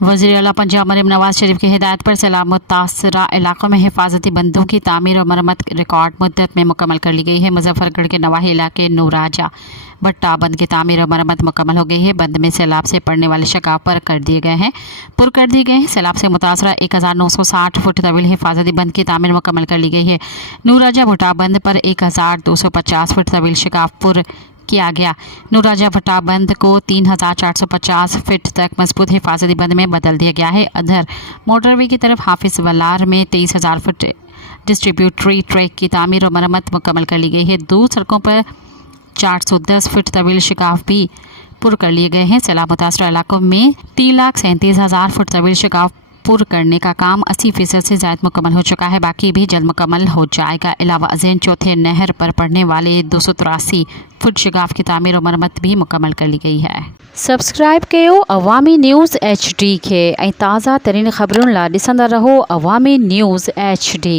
वज़ीर आला पंजाब मरीम नवाज शरीफ की हिदायत पर सैलाब मुतासरा इलाकों में हिफाजती बंदों की तामीर और मरम्मत रिकॉर्ड मुद्दत में मुकम्मल कर ली गई है। मुजफ्फरगढ़ के नवाही इलाके नूराजा भट्टा बंद की तामीर और मरम्मत मुकम्मल हो गई है। बंद में सैलाब से पड़ने वाले शिकाव पुर कर दिए गए हैं। सैलाब से मुतासरा 1960 फुट तवील हिफाजती बंद की तामीर मुकम्मल कर ली गई है। नूराजा भट्टा बंद पर 1250 फुट तवील शिकाव पुर किया गया। नूराजा भट्टा बंद को 3450 फीट तक मजबूत हिफाजती बंद में बदल दिया गया है। अधर मोटरवे की तरफ हाफिज वलार में 23,000 फुट डिस्ट्रीब्यूटरी ट्रैक की तामीर और मरम्मत मुकम्मल कर ली गई है। दूर सड़कों पर 410 फीट तवील शिकाव भी पुर कर लिए गए हैं। सैलाब मुतासरा इलाकों में 3,37,000 फुट तवील शिकाव पुर करने का काम 80% से ज़्यादा मुकम्मल हो चुका है। बाकी भी जल्द मुकम्मल हो जाएगा। अलावा अज़ैन चौथे नहर पर पड़ने वाले 283 फुट शिकाफ की तामीर और मरम्मत भी मुकम्मल कर ली गई है। सब्सक्राइब कयो अवामी न्यूज़ HD के ताज़ा तरीन ख़बरुन ला ॾिसंदा रहो अवामी न्यूज़ HD।